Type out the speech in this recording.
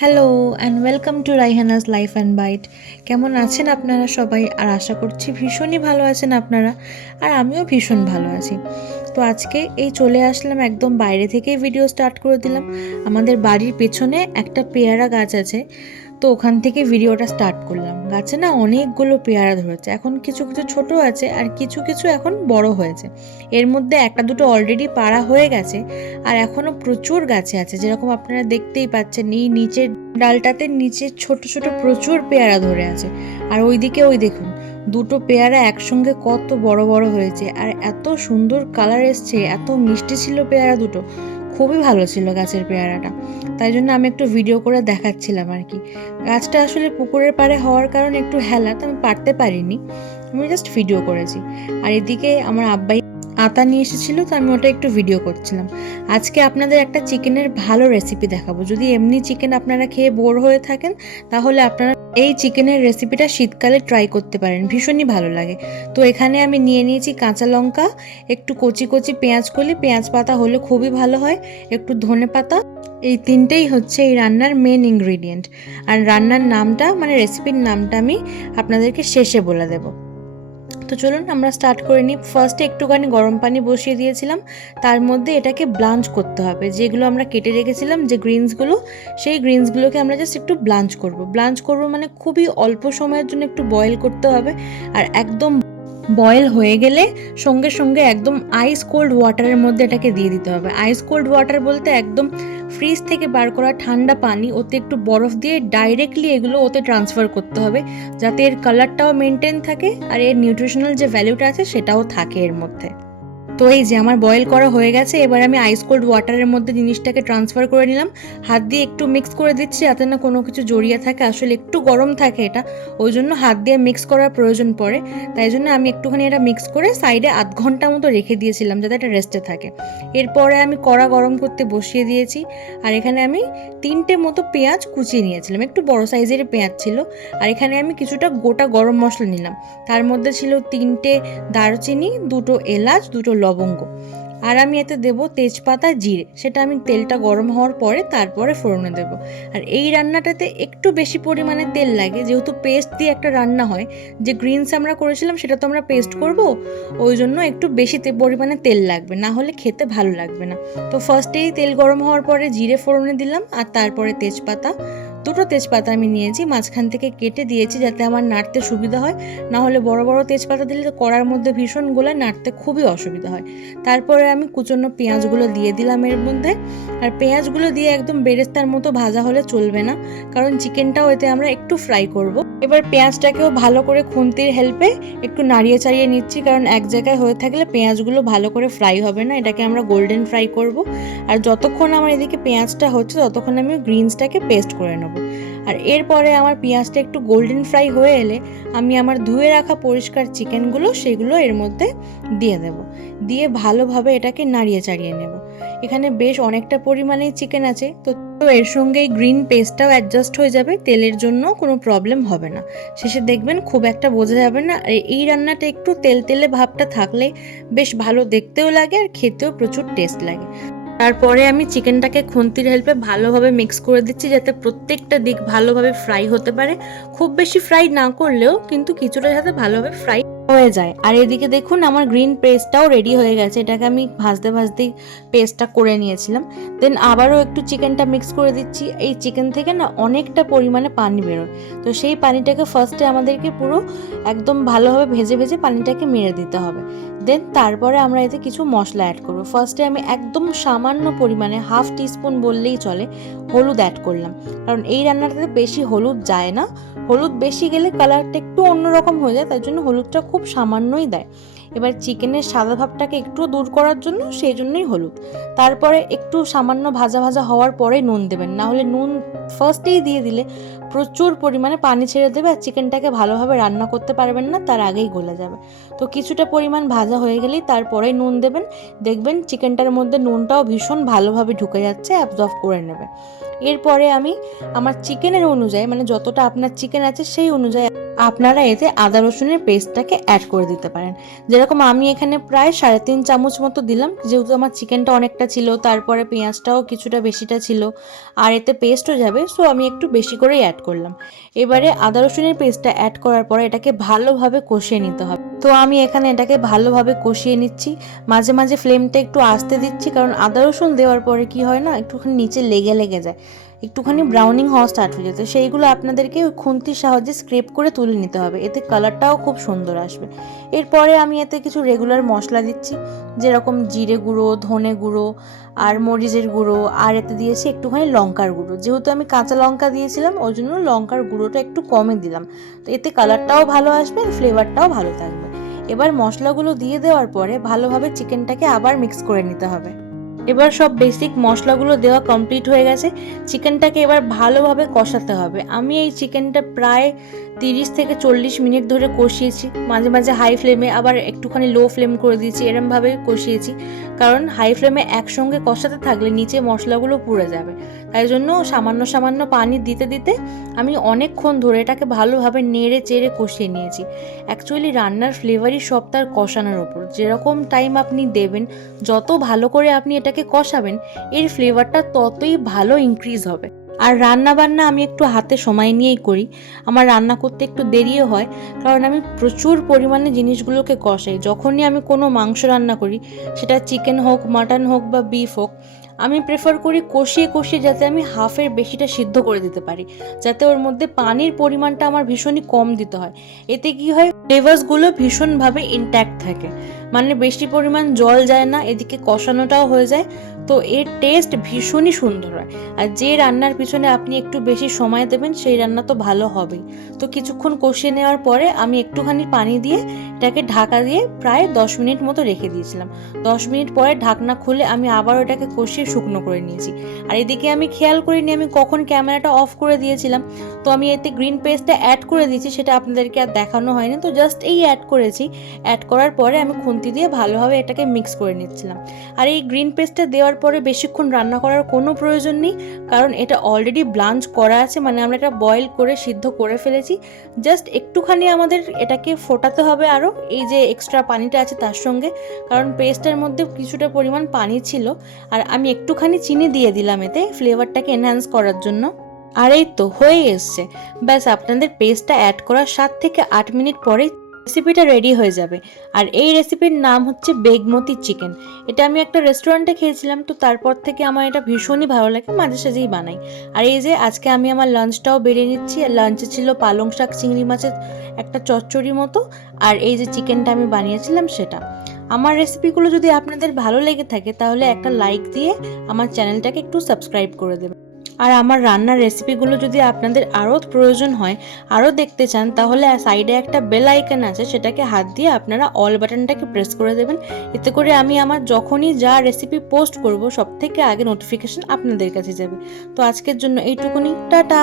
Hello and welcome to Raihana's life and bite কেমন আছেন আপনারা সবাই? আর আশা করছি ভীষণই ভালো আছেন আপনারা। আর আমিও ভীষণ ভালো আছি। তো আজকে এই চলে আসলাম, একদম বাইরে থেকেই ভিডিও স্টার্ট করে দিলাম। আমাদের বাড়ির পেছনে একটা পেয়ারা গাছ আছে, তো ওখান থেকে ভিডিওটা স্টার্ট করলাম। গাছে না অনেকগুলো পেয়ারা ধরেছে, এখন কিছু কিছু ছোট আছে আর কিছু কিছু এখন বড় হয়েছে। এর মধ্যে একটা দুটো অলরেডি পাড়া হয়ে গেছে আর এখনও প্রচুর গাছে আছে, যেরকম আপনারা দেখতেই পাচ্ছেন, এই নিচের ডালটাতে নিচে ছোট ছোট প্রচুর পেয়ারা ধরে আছে। আর ওইদিকে ওই দেখুন দুটো পেয়ারা একসঙ্গে কত বড় বড় হয়েছে। আর এত সুন্দর কালার এসছে, এত মিষ্টি ছিল পেয়ারা দুটো। খুবই ভালো ছিল গাছের পেয়ারাটা। তাই জন্য আমি একটু ভিডিও করে দেখাচ্ছিলাম আর কি। গাছটা আসলে পুকুরের পাড়ে হওয়ার কারণে একটু হেলা তো আমি পারতে পারিনি। আমি জাস্ট ভিডিও করেছি। আর এদিকে আমার আব্বাই আতা নিয়ে এসেছিল, তো আমি ওটা একটু ভিডিও করছিলাম। আজকে আপনাদের একটা চিকেনের ভালো রেসিপি দেখাবো। যদি এমনি চিকেন আপনারা খেয়ে বোর হয়ে থাকেন, তাহলে আপনারা এই চিকেনের রেসিপিটা শীতকালে ট্রাই করতে পারেন। ভীষণই ভালো লাগে। তো এখানে আমি নিয়ে নিয়েছি কাঁচা লঙ্কা, একটু কচি কচি পেঁয়াজ কলি। পেঁয়াজ পাতা হলে খুবই ভালো হয়, একটু ধনে পাতা। এই তিনটেই হচ্ছে এই রান্নার মেন ইনগ্রিডিয়েন্ট আর রান্নার নামটা মানে রেসিপির নামটা আমি আপনাদেরকে শেষে বলে দেবো। তো চলুন আমরা স্টার্ট করে নিই। ফার্স্টে একটুখানি গরম পানি বসিয়ে দিয়েছিলাম। তার মধ্যে এটাকে ব্লাঞ্চ করতে হবে। যেগুলো আমরা কেটে রেখেছিলাম, যে গ্রিনসগুলো সেই গ্রিনসগুলোকে আমরা জাস্ট একটু ব্লাঞ্চ করব। ব্লাঞ্চ করব মানে খুবই অল্প সময়ের জন্য একটু বয়েল করতে হবে। আর একদম বয়েল হয়ে গেলে সঙ্গে সঙ্গে একদম আইস কোল্ড ওয়াটারের মধ্যে এটাকে দিয়ে দিতে হবে। আইস কোল্ড ওয়াটার বলতে একদম ফ্রিজ থেকে বার করা ঠান্ডা পানি, ওতে একটু বরফ দিয়ে ডাইরেক্টলি এগুলো ওতে ট্রান্সফার করতে হবে, যাতে এর কালারটাও মেনটেন থাকে আর এর নিউট্রিশনাল যে ভ্যালুটা আছে সেটাও থাকে এর মধ্যে। তো এই যে আমার বয়েল করা হয়ে গেছে, এবার আমি আইস কোল্ড ওয়াটারের মধ্যে জিনিসটাকে ট্রান্সফার করে নিলাম। হাত দিয়ে একটু মিক্স করে দিচ্ছি, যাতে না কোনো কিছু জড়িয়ে থাকে। আসলে একটু গরম থাকে এটা, ওই জন্য হাত দিয়ে মিক্স করার প্রয়োজন পড়ে। তাই জন্য আমি একটুখানি এটা মিক্স করে সাইডে আধ ঘণ্টা মতো রেখে দিয়েছিলাম, যাতে এটা রেস্টে থাকে। এরপরে আমি কড়া গরম করতে বসিয়ে দিয়েছি, আর এখানে আমি তিনটে মতো পেঁয়াজ কুচিয়ে নিয়েছিলাম। একটু বড় সাইজের পেঁয়াজ ছিল, আর এখানে আমি কিছুটা গোটা গরম মশলা নিলাম। তার মধ্যে ছিল তিনটে দারচিনি, দুটো এলাচ, দুটো লবঙ্গ। আর আমি এতে দেব তেজপাতা, জিরে। সেটা আমি তেলটা গরম হওয়ার পরে তারপরে ফোড়নে দেব। আর এই রান্নাটাতে একটু বেশি পরিমাণে তেল লাগে। যেহেতু পেস্ট দিয়ে একটা রান্না হয়, যে গ্রিনস আমরা করেছিলাম সেটা তো আমরা পেস্ট করব, ওই জন্য একটু বেশি পরিমাণে তেল লাগবে। না হলে খেতে ভালো লাগবে না। তো ফার্স্টেই তেল গরম হওয়ার পরে জিরে ফোড়নে দিলাম, আর তারপরে তেজপাতা দুটো তেজপাতা আমি নিয়েছি, মাঝখান থেকে কেটে দিয়েছি যাতে আমার নাড়তে সুবিধা হয়। না হলে বড় বড় তেজপাতা দিলে তো কড়ার মধ্যে ভীষণ গোলায় নাড়তে খুবই অসুবিধা হয়। তারপরে আমি কুচনো পেঁয়াজগুলো দিয়ে দিলাম এর মধ্যে। আর পেঁয়াজগুলো দিয়ে একদম বেরেস্তার মতো ভাজা হলে চলবে না, কারণ চিকেনটাও এতে আমরা একটু ফ্রাই করব। এবার পেঁয়াজটাকেও ভালো করে খুন্তির হেল্পে একটু নাড়িয়ে চাড়িয়ে নিচ্ছি, কারণ এক জায়গায় হয়ে থাকলে পেঁয়াজগুলো ভালো করে ফ্রাই হবে না, এটাকে আমরা গোল্ডেন ফ্রাই করব। আর যতক্ষণ আমার এদিকে পেঁয়াজটা হচ্ছে, ততক্ষণ আমি গ্রিনসটাকে পেস্ট করে নেব। আর এরপরে আমার পেঁয়াজটা একটু গোল্ডেন ফ্রাই হয়ে এলে আমি আমার ধুয়ে রাখা পরিষ্কার চিকেনগুলো সেগুলো এর মধ্যে দিয়ে দেব। দিয়ে ভালোভাবে এটাকে নাড়িয়ে চাড়িয়ে নেব। এখানে বেশ অনেকটা পরিমাণেই চিকেন আছে। তো তো এর সঙ্গে গ্রিন পেস্টটাও অ্যাডজাস্ট হয়ে যাবে, তেলের জন্য কোনো প্রবলেম হবে না। শেষে দেখবেন খুব একটা বোঝা যাবে না। আর এই রান্নাটা একটু তেল তেলে ভাবটা থাকলে বেশ ভালো দেখতেও লাগে আর খেতেও প্রচুর টেস্ট লাগে। তারপরে আমি চিকেনটাকে খুন্তির হেল্পে ভালোভাবে মিক্স করে দিচ্ছি যাতে প্রত্যেকটা দিক ভালোভাবে ফ্রাই হতে পারে। খুব বেশি ফ্রাই না করলেও কিন্তু কিছুটা যাতে ভালোভাবে ফ্রাই হয়ে যায়। আর এদিকে দেখুন আমার গ্রিন পেস্টটাও রেডি হয়ে গেছে। এটাকে আমি ভাজতে ভাজতেই পেস্টটা করে নিয়েছিলাম। দেন আবারও একটু চিকেনটা মিক্স করে দিচ্ছি। এই চিকেন থেকে না অনেকটা পরিমাণে পানি বেরোয়। তো সেই পানিটাকে ফার্স্টে আমাদেরকে পুরো একদম ভালোভাবে ভেজে ভেজে পানিটাকে মেরে দিতে হবে। দেন তারপরে আমরা এতে কিছু মশলা অ্যাড করব। ফার্স্টে আমি একদম সামান্য পরিমাণে হাফ টিস্পুন বললেই চলে, হলুদ অ্যাড করলাম। কারণ এই রান্নাটাতে বেশি হলুদ যায় না। হলুদ বেশি গেলে কালারটা একটু অন্যরকম হয়ে যায়। তার জন্য হলুদটা খুব সামান্যই দেয়। এবার চিকেনের সাদা ভাবটাকে একটু দূর করার জন্য সেই জন্যই হলুদ। তারপরে একটু সামান্য ভাজা ভাজা হওয়ার পরে নুন দেবেন। না হলে নুন ফার্স্টেই দিয়ে দিলে প্রচুর পরিমাণে পানি ছেড়ে দেবে আর চিকেনটাকে ভালোভাবে রান্না করতে পারবেন না, তার আগেই গলে যাবে। তো কিছুটা পরিমাণ ভাজা হয়ে গেলেই তারপরে নুন দেবেন। দেখবেন চিকেনটার মধ্যে নুনটাও ভীষণ ভালোভাবে ঢুকে যাচ্ছে অ্যাবজর্ব করে নেবে। এরপরে আমি আমার চিকেনের অনুযায়ী মানে যতটা আপনার চিকেন আছে সেই অনুযায়ী আপনারা এতে আদা রসুনের পেস্টটাকে অ্যাড করে দিতে পারেন। যেরকম আমি এখানে প্রায় সাড়ে তিন চামচ মতো দিলাম, যেহেতু আমার চিকেনটা অনেকটা ছিল, তারপরে পেঁয়াজটাও কিছুটা বেশিটা ছিল, আর এতে পেস্টও যাবে সো আমি একটু বেশি করেই অ্যাড করলাম। এবারে আদা রসুনের পেস্টটা অ্যাড করার পরে এটাকে ভালোভাবে কষিয়ে নিতে হবে। তো আমি এখানে এটাকে ভালোভাবে কষিয়ে নিচ্ছি, মাঝে মাঝে ফ্লেমটা একটু আস্তে দিচ্ছি, কারণ আদা রসুন দেওয়ার পরে কি হয় না, একটুখানি নিচে লেগে লেগে যায়। একটুখানি ব্রাউনিং হওয়া স্টার্ট হয়ে যেত সেইগুলো আপনাদেরকে ওই খুন্তির সাহায্যে স্ক্রেপ করে তুলে নিতে হবে। এতে কালারটাও খুব সুন্দর আসবে। এরপরে আমি এতে কিছু রেগুলার মশলা দিচ্ছি। যেরকম জিরে গুঁড়ো, ধনে গুঁড়ো আর মরিচের গুঁড়ো। আর এতে দিয়েছি একটুখানি লঙ্কার গুঁড়ো। যেহেতু আমি কাঁচা লঙ্কা দিয়েছিলাম, ওই জন্য লঙ্কার গুঁড়োটা একটু কমে দিলাম। তো এতে কালারটাও ভালো আসবে আর ফ্লেভারটাও ভালো থাকবে। এবার মশলাগুলো দিয়ে দেওয়ার পরে ভালোভাবে চিকেনটাকে আবার মিক্স করে নিতে হবে। এবার সব বেসিক মশলাগুলো দেওয়া কমপ্লিট হয়ে গেছে। চিকেনটাকে এবার ভালোভাবে কষাতে হবে। আমি এই চিকেনটা প্রায় তিরিশ থেকে চল্লিশ মিনিট ধরে কষিয়েছি। মাঝে মাঝে হাই ফ্লেমে আবার একটুখানি লো ফ্লেম করে দিয়েছি, এরমভাবে কষিয়েছি। কারণ হাই ফ্লেমে একসঙ্গে কষাতে থাকলে নিচে মশলাগুলো পুড়ে যাবে। তাই জন্য সামান্য সামান্য পানি দিতে দিতে আমি অনেকক্ষণ ধরে এটাকে ভালোভাবে নেড়ে চেড়ে কষিয়ে নিয়েছি। অ্যাকচুয়ালি রান্নার ফ্লেভারই সব তার কষানোর ওপর যেরকম টাইম আপনি দেবেন, যত ভালো করে আপনি এটাকে কষাবেন, এর ফ্লেভারটা ততই ভালো ইনক্রিজ হবে। আর রান্না বান্না আমি একটু হাতে সময় নিয়েই করি। আমার রান্না করতে একটু দেরিও হয়, কারণ আমি প্রচুর পরিমাণে জিনিসগুলোকে কষাই। যখনই আমি কোনো মাংস রান্না করি, সেটা চিকেন হোক মাটন হোক বা বিফ হোক, আমি প্রেফার করি কষিয়ে কষিয়ে যাতে আমি হাফের বেশিটা সিদ্ধ করে দিতে পারি, যাতে ওর মধ্যে পানির পরিমাণটা আমার ভীষণই কম দিতে হয়। এতে কি হয় ফ্লেভার্সগুলো ভীষণভাবে ইনট্যাক্ট থাকে। মানে বেশি পরিমাণ জল যায় না, এদিকে কষানোটাও হয়ে যায়। তো এর টেস্ট ভীষণই সুন্দর হয়। আর যে রান্নার পিছনে আপনি একটু বেশি সময় দেবেন, সেই রান্না তো ভালো হবেই। তো কিছুক্ষণ কষিয়ে নেওয়ার পরে আমি একটুখানি পানি দিয়ে এটাকে ঢাকা দিয়ে প্রায় দশ মিনিট মতো রেখে দিয়েছিলাম। দশ মিনিট পরে ঢাকনা খুলে আমি আবার ওটাকে কষিয়ে শুকনো করে নিয়েছি। আর এদিকে আমি খেয়াল করিনি আমি কখন ক্যামেরাটা অফ করে দিয়েছিলাম। তো আমি এতে গ্রিন পেস্টটা অ্যাড করে দিয়েছি, সেটা আপনাদেরকে আর দেখানো হয়নি। তো জাস্ট এই অ্যাড করেছি। অ্যাড করার পরে আমি খুন্তি দিয়ে ভালোভাবে এটাকে মিক্স করে নিচ্ছিলাম। আর এই গ্রিন পেস্টটা দেওয়ার পরে বেশিক্ষণ রান্না করার কোনো প্রয়োজন নেই, কারণ এটা অলরেডি ব্লাঞ্চ করা আছে মানে আমরা এটা বয়েল করে সিদ্ধ করে ফেলেছি। জাস্ট একটুখানি আমাদের এটাকে ফোটাতে হবে আরও এই যে এক্সট্রা পানিটা আছে তার সঙ্গে, কারণ পেস্টের মধ্যে কিছুটা পরিমাণ পানি ছিল। আর আমি একটুখানি চিনি দিয়ে দিলাম এতে ফ্লেভারটাকে এনহ্যান্স করার জন্য। আর এই তো হয়ে এসছে। ব্যাস, আপনাদের পেস্টটা অ্যাড করার সাত থেকে আট মিনিট পরেই রেসিপিটা রেডি হয়ে যাবে। আর এই রেসিপির নাম হচ্ছে বেগমতি চিকেন এটা আমি একটা রেস্টুরেন্টে খেয়েছিলাম, তো তারপর থেকে আমার এটা ভীষণই ভালো লাগে, মাঝে সাঝেই বানাই। আর এই যে আজকে আমি আমার লাঞ্চটাও বেড়ে নিচ্ছি, আর লাঞ্চে ছিল পালং শাক, চিংড়ি মাছের একটা চচ্চড়ি মতো, আর এই যে চিকেনটা আমি বানিয়েছিলাম সেটা। আমার রেসিপিগুলো যদি আপনাদের ভালো লেগে থাকে, তাহলে একটা লাইক দিয়ে আমার চ্যানেলটাকে একটু সাবস্ক্রাইব করে দেবেন। আর আমার রান্নার রেসিপিগুলো যদি আপনাদের আরও প্রয়োজন হয় আরও দেখতে চান, তাহলে সাইডে একটা বেল আইকন আছে, সেটাকে হাত দিয়ে আপনারা অল বাটনটাকে প্রেস করে দেবেন। এতে করে আমি আমার যখনই যা রেসিপি পোস্ট করব সব থেকে আগে নোটিফিকেশন আপনাদের কাছে যাবে। তো আজকের জন্য এইটুকুনি, টাটা!